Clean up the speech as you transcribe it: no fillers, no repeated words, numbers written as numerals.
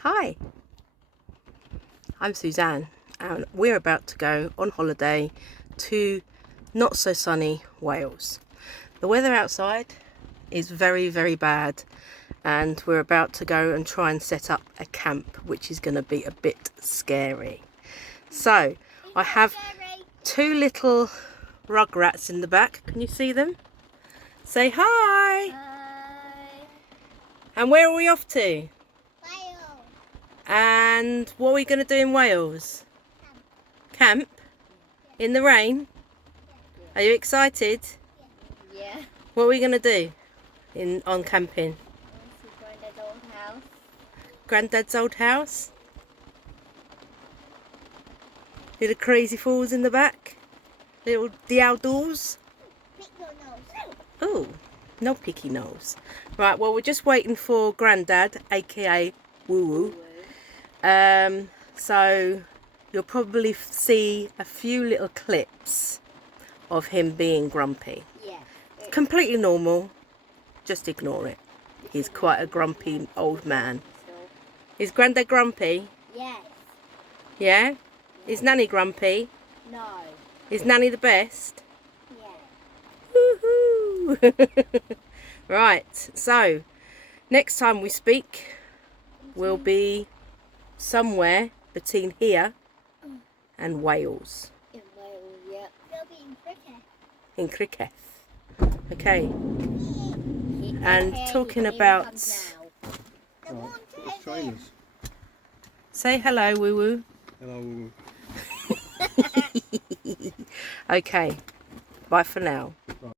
Hi, I'm Suzanne and we're about to go on holiday to not so sunny Wales. The weather outside is very bad and we're about to go and try and set up a camp, which is going to be a bit scary. So I have two little rugrats in the back. Can you see them? Say hi. Hi. And where are we off to? Wales. And what are we going to do in Wales? Camp? In the rain? Are you excited? Yeah. What are we going to do on camping? Granddad's old house. Granddad's old house? Little crazy falls in the back? Little the outdoors? Pick your nose. Oh, no picky nose. Right, well we're just waiting for Grandad, aka Woo Woo. So you'll probably see a few little clips of him being grumpy. Yeah. Completely normal, just ignore it. He's quite a grumpy old man. Is Grandad grumpy? Yes. Yeah? Is Nanny grumpy? No. Is Nanny the best? Yeah. Woohoo! Right, so next time we speak will be somewhere between here and Wales. In Wales, yeah. They'll be in cricket. In Cricketh. Okay. And talking about... It's trainers. Say hello, Woo Woo. Hello. Okay. Bye for now.